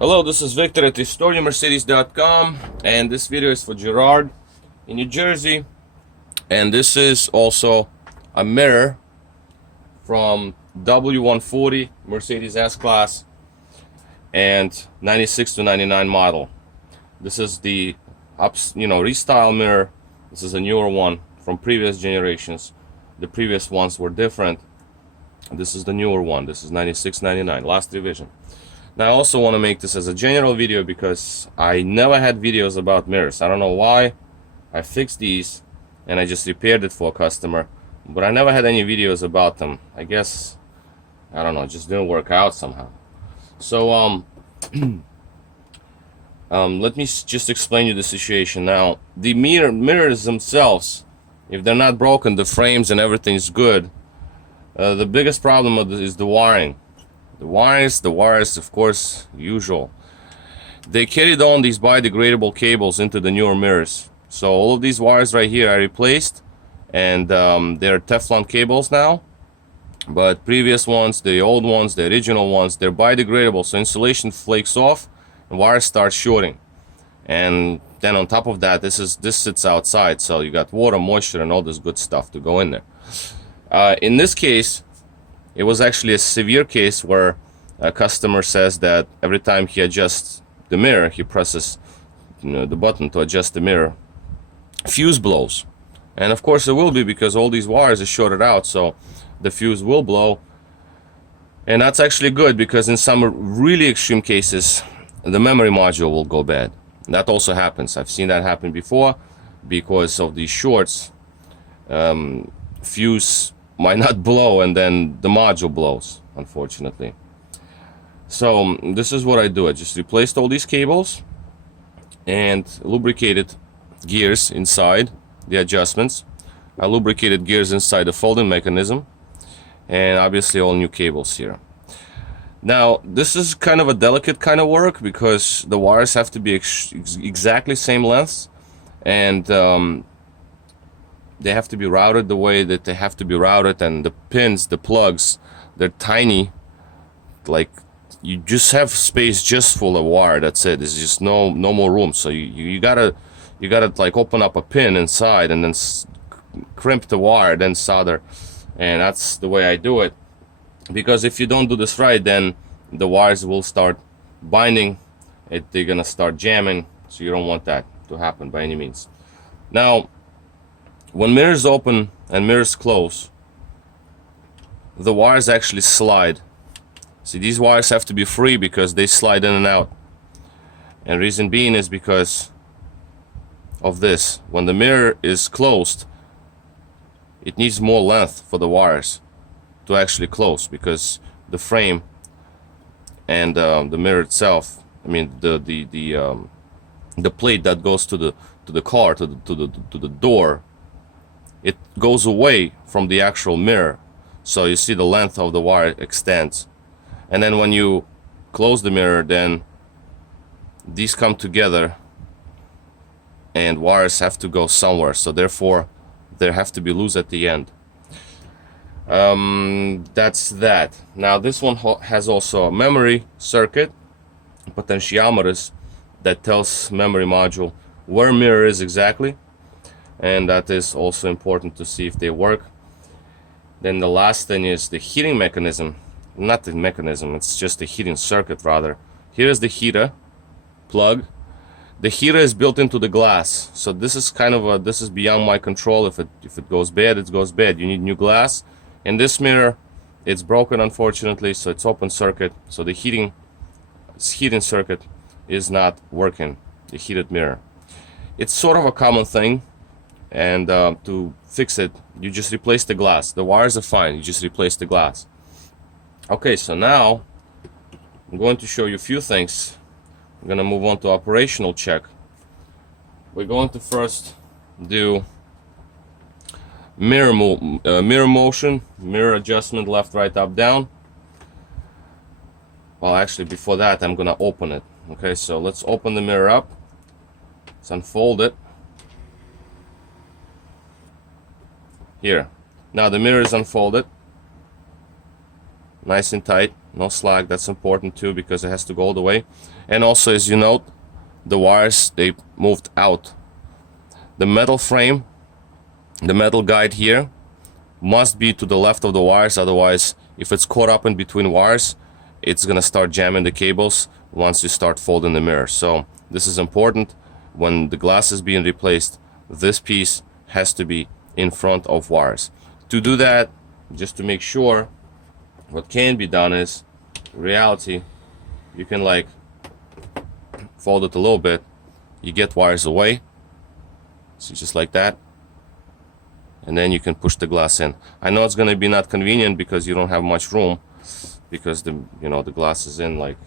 Hello, this is Victor at RestoreYourMercedes.com, and this video is for Gerard in New Jersey. And this is also a mirror from W140 Mercedes S-Class and 96 to 99 model. This is the restyle mirror. This is a newer one from previous generations. The previous ones were different. This is the newer one. This is 96, 99, last revision. Now I also want to make this as a general video because I never had videos about mirrors. I don't know why. I fixed these and I just repaired it for a customer, but I never had any videos about them. I guess, I don't know, it just didn't work out somehow. So let me just explain you the situation. Now the mirrors themselves, if they're not broken, the frames and everything's good, the biggest problem is the wiring. The wires, of course, usual. They carried on these biodegradable cables into the newer mirrors. So all of these wires right here I replaced, and they're Teflon cables now. But previous ones, the old ones, the original ones, they're biodegradable, so insulation flakes off and wires start shorting. And then on top of that, this sits outside, so you got water, moisture, and all this good stuff to go in there. In this case, it was actually a severe case where a customer says that every time he adjusts the mirror, he presses the button to adjust the mirror, fuse blows. And of course it will be, because all these wires are shorted out, so the fuse will blow. And that's actually good, because in some really extreme cases the memory module will go bad. And that also happens. I've seen that happen before. Because of these shorts, fuse might not blow and then the module blows, unfortunately. So this is what I do. I just replaced all these cables and lubricated gears inside the adjustments. I lubricated gears inside the folding mechanism, and obviously all new cables here. Now this is kind of a delicate kind of work, because the wires have to be exactly same lengths, and they have to be routed the way that they have to be routed, and the pins, the plugs, they're tiny. Like, you just have space just full of wire. That's it. There's just no more room. So you gotta like open up a pin inside and then crimp the wire, then solder. And that's the way I do it. Because if you don't do this right, then the wires will start binding. They're gonna start jamming. So you don't want that to happen by any means. Now, when mirrors open and mirrors close, the wires actually slide. See, these wires have to be free because they slide in and out. And reason being is because of this. When the mirror is closed, it needs more length for the wires to actually close, because the frame and the mirror itself, I mean the plate that goes to the car, to the door, it goes away from the actual mirror. So you see the length of the wire extends. And then when you close the mirror, then these come together and wires have to go somewhere. So therefore there have to be loose at the end. That's that. Now this one has also a memory circuit, potentiometers, that tells memory module where mirror is exactly. And that is also important to see if they work. Then the last thing is the heating mechanism. Not the mechanism, it's just the heating circuit rather. Here is the heater plug. The heater is built into the glass, so this is kind of this is beyond my control. If it goes bad, it goes bad. You need new glass. In this mirror, it's broken, unfortunately, so it's open circuit. So the heating circuit is not working, the heated mirror. It's sort of a common thing. And to fix it, you just replace the glass. The wires are fine, you just replace the glass. Okay, so now I'm going to show you a few things. I'm going to move on to operational check. We're going to first do mirror motion, mirror adjustment, left, right, up, down. Well, actually before that I'm going to open it. Okay, so let's open the mirror up. Let's unfold it. Here. Now the mirror is unfolded. Nice and tight. no slack. That's important too, because it has to go all the way. And also, as you note, the wires, they moved out. The metal frame, the metal guide here, must be to the left of the wires. Otherwise, if it's caught up in between wires, it's gonna start jamming the cables once you start folding the mirror. So this is important. When the glass is being replaced, this piece has to be in front of wires. To do that, just to make sure, what can be done is, in reality, you can like fold it a little bit. You get wires away, so just like that, and then you can push the glass in. I know it's going to be not convenient because you don't have much room, because the the glass is in, like,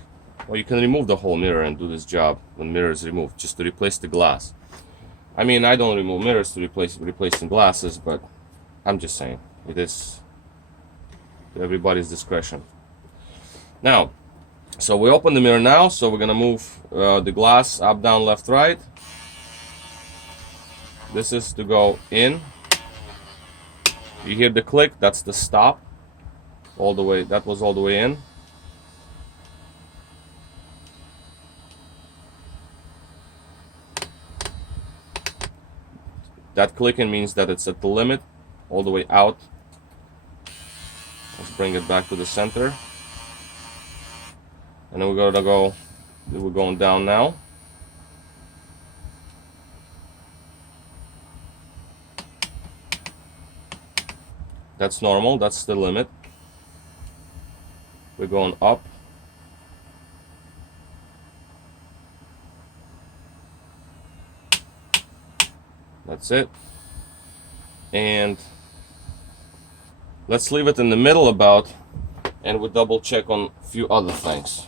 well, you can remove the whole mirror and do this job when mirror is removed, just to replace the glass. I mean, I don't remove mirrors to replacing glasses, but I'm just saying, it is to everybody's discretion. Now, so we open the mirror now, so we're gonna move the glass up, down, left, right. This is to go in. You hear the click, that's the stop. All the way, that was all the way in. That clicking means that it's at the limit, all the way out. Let's bring it back to the center. And then we're going down now. That's normal, that's the limit. We're going up. That's it. And let's leave it in the middle about, and we'll double check on a few other things.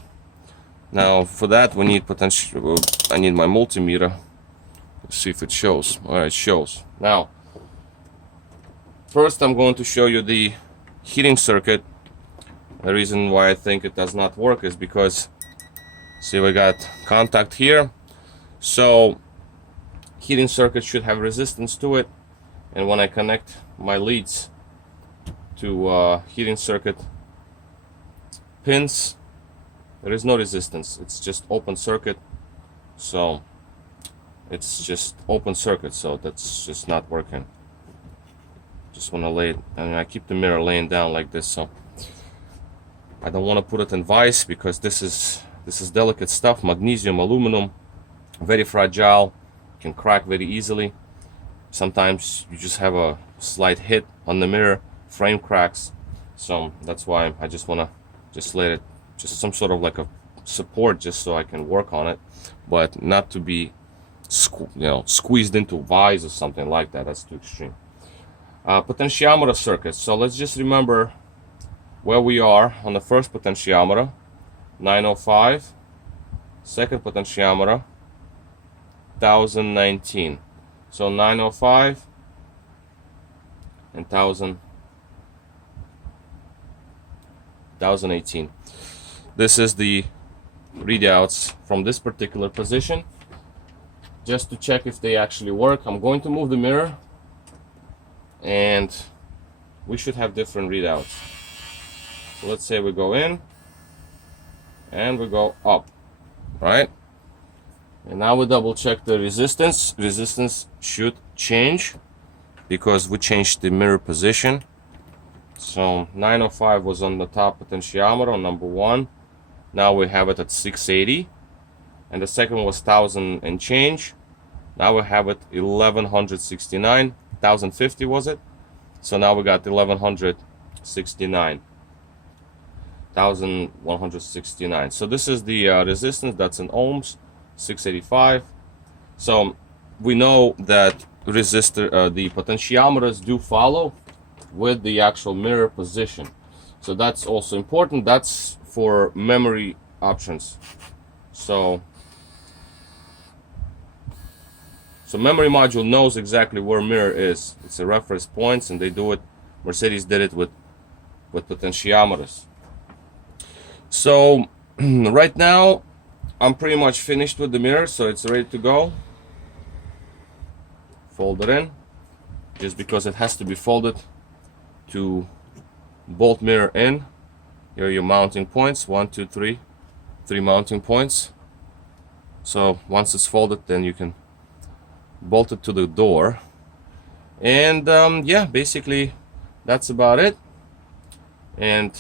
Now for that we need potential, I need my multimeter. Let's see if it shows. Alright, it shows. Now, first I'm going to show you the heating circuit. The reason why I think it does not work is because, see, we got contact here. So heating circuit should have resistance to it, and when I connect my leads to heating circuit pins, there is no resistance. It's just open circuit. So it's just open circuit, so that's just not working. Just want to lay it, and I keep the mirror laying down like this, so I don't want to put it in vise, because this is delicate stuff, magnesium, aluminum, very fragile, can crack very easily. Sometimes you just have a slight hit on the mirror, frame cracks. So that's why I just want to just let it, just some sort of like a support, just so I can work on it, but not to be squeezed into vise or something like that. That's too extreme. Potentiometer circuit. So let's just remember where we are on the first potentiometer, 905. Second potentiometer, 1019. So 905 and 1018. This is the readouts from this particular position, just to check if they actually work. I'm going to move the mirror, and we should have different readouts. So let's say we go in and we go up, right? And now we double check the resistance. Resistance should change because we changed the mirror position. So 905 was on the top potentiometer on number 1. Now we have it at 680, and the second was 1000 and change. Now we have it 1169. 1050 was it? So now we got 1169. 1169. So this is the resistance, that's in ohms, 685. So we know that resistor, the potentiometers do follow with the actual mirror position. So that's also important. That's for memory options. So memory module knows exactly where mirror is. It's a reference points, and they do it. Mercedes did it with potentiometers. So right now I'm pretty much finished with the mirror, so it's ready to go. Fold it in, just because it has to be folded to bolt mirror in. Here are your mounting points, 1, 2, 3, 3 mounting points. So once it's folded, then you can bolt it to the door. And yeah, basically that's about it. And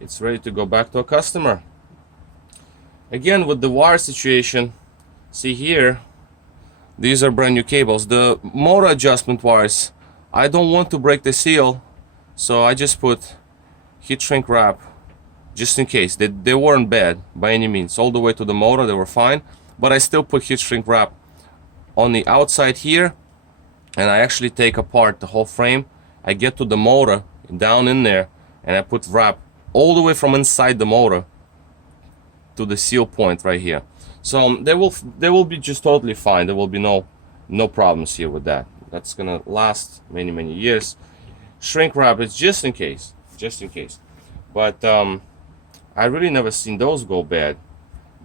it's ready to go back to a customer. Again, with the wire situation, see here, these are brand new cables. The motor adjustment wires, I don't want to break the seal, so I just put heat shrink wrap just in case. They weren't bad by any means. All the way to the motor, they were fine, but I still put heat shrink wrap on the outside here, and I actually take apart the whole frame. I get to the motor down in there, and I put wrap all the way from inside the motor to the seal point right here. So they will be just totally fine. There will be no problems here with that. That's gonna last many years. Shrink wrap is just in case, but I really never seen those go bad.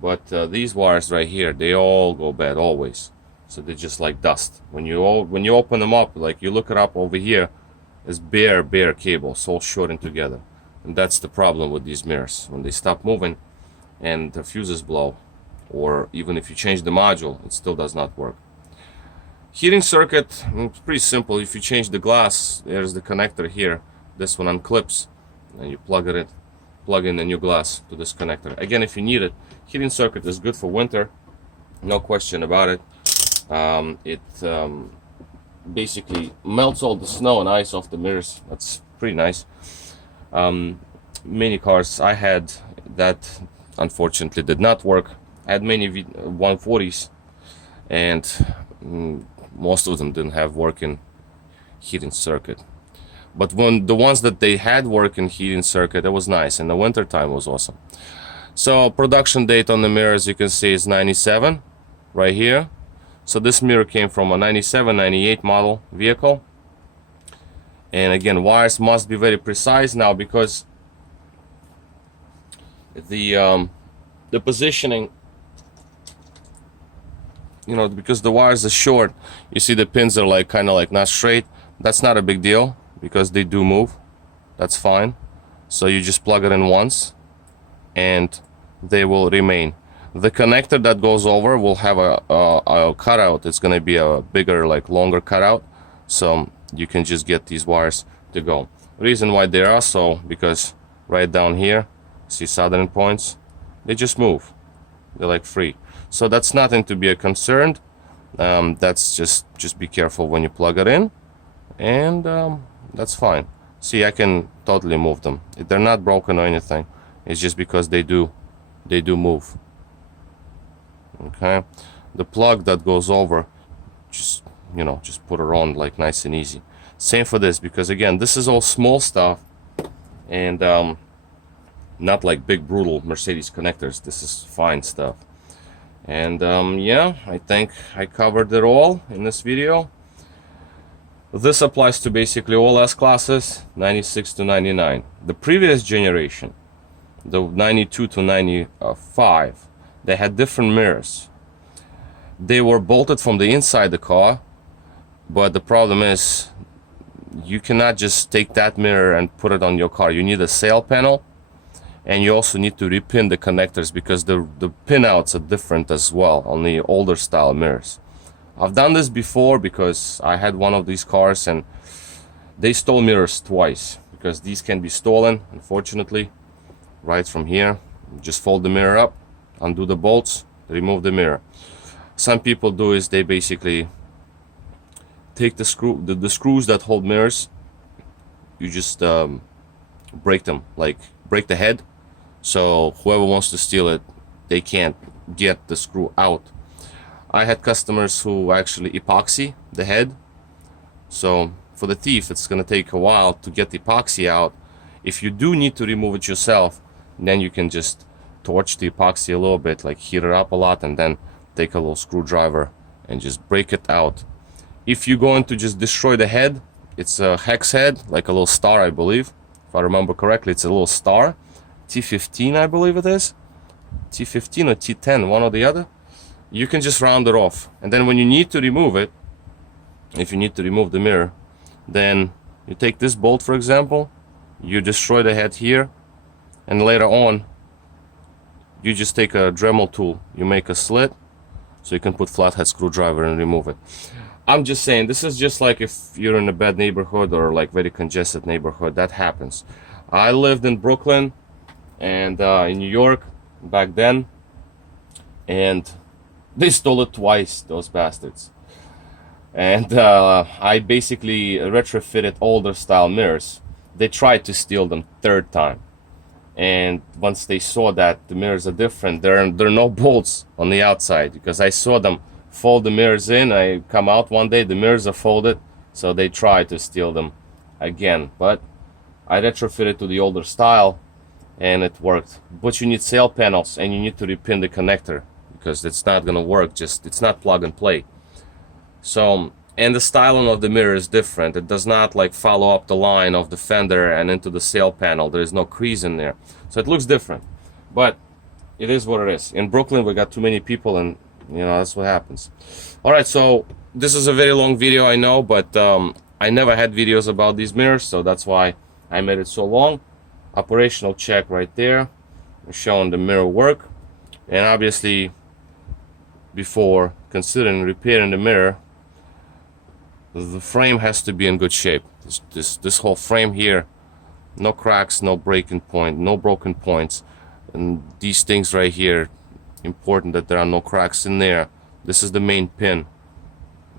But these wires right here, they all go bad always. So they're just like dust. When you open them up, like you look it up over here, it's bare cables all shorting together. And that's the problem with these mirrors. When they stop moving and the fuses blow, or even if you change the module, it still does not work. Heating circuit, it's pretty simple. If you change the glass, there's the connector here. This one unclips, and you plug in the new glass to this connector. Again, if you need it, heating circuit is good for winter, no question about it. It basically melts all the snow and ice off the mirrors. That's pretty nice. Many cars I had that unfortunately did not work. I had many 140s, and most of them didn't have working heating circuit. But when the ones that they had working heating circuit, it was nice, and the winter time was awesome. So production date on the mirror, as you can see, is 97 right here. So this mirror came from a 97, 98 model vehicle. And again, wires must be very precise now, because the positioning, you know, because the wires are short, you see the pins are like kind of like not straight. That's not a big deal, because they do move. That's fine. So you just plug it in once and they will remain. The connector that goes over will have a cutout. It's going to be a bigger, like longer cutout, so you can just get these wires to go. Reason why they are so, because right down here, see soldering points, they just move. They're like free. So that's nothing to be a concern. That's just be careful when you plug it in, and that's fine. See, I can totally move them. They're not broken or anything. It's just because they do move. Okay, the plug that goes over, just, you know, just put it on like nice and easy. Same for this, because again, this is all small stuff, and not like big brutal Mercedes connectors. This is fine stuff. And yeah, I think I covered it all in this video. This applies to basically all S classes, 96 to 99. The previous generation, the 92 to 95, they had different mirrors. They were bolted from the inside the car, but the problem is you cannot just take that mirror and put it on your car. You need a sail panel, and you also need to repin the connectors, because the pinouts are different as well on the older style mirrors. I've done this before because I had one of these cars and they stole mirrors twice, because these can be stolen, unfortunately. Right from here, just fold the mirror up, undo the bolts, remove the mirror. Some people do is they basically take the screws that hold mirrors, you just break them, like break the head, so whoever wants to steal it, they can't get the screw out. I had customers who actually epoxy the head, so for the thief it's gonna take a while to get the epoxy out. If you do need to remove it yourself, then you can just torch the epoxy a little bit, like heat it up a lot, and then take a little screwdriver and just break it out. If you're going to just destroy the head, it's a hex head, like a little star, I believe. If I remember correctly, it's a little star. T15, I believe it is. T15 or T10, one or the other. You can just round it off. And then when you need to remove it, if you need to remove the mirror, then you take this bolt, for example, you destroy the head here, and later on you just take a Dremel tool, you make a slit so you can put flathead screwdriver and remove it. I'm just saying, this is just like if you're in a bad neighborhood or like very congested neighborhood, that happens. I lived in Brooklyn and in New York back then, and they stole it twice, those bastards. And I basically retrofitted older style mirrors. They tried to steal them third time, and once they saw that the mirrors are different, there are no bolts on the outside, because I saw them fold the mirrors in. I come out one day, the mirrors are folded, so they tried to steal them again. But I retrofitted to the older style and it worked. But you need sail panels and you need to repin the connector, because it's not gonna work, just it's not plug and play. So, and the styling of the mirror is different. It does not like follow up the line of the fender and into the sail panel. There is no crease in there, so it looks different, but it is what it is. In Brooklyn we got too many people, and you know, that's what happens. All right, so this is a very long video, I know, but I never had videos about these mirrors, so that's why I made it so long. Operational check right there, showing the mirror work. And obviously, before considering repairing the mirror, the frame has to be in good shape. This whole frame here, no cracks, no breaking point, no broken points. And these things right here, important that there are no cracks in there. This is the main pin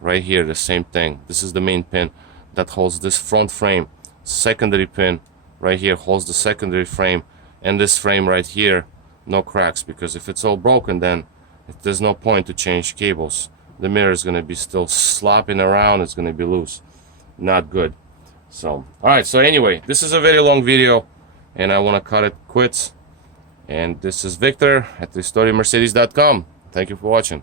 right here, the same thing. This is the main pin that holds this front frame. Secondary pin right here holds the secondary frame, and this frame right here, no cracks, because if it's all broken, then there's no point to change cables. The mirror is going to be still slopping around, it's going to be loose. Not good. So, alright, so anyway, this is a very long video and I want to cut it quits. And this is Victor at RestoreMercedes.com. Thank you for watching.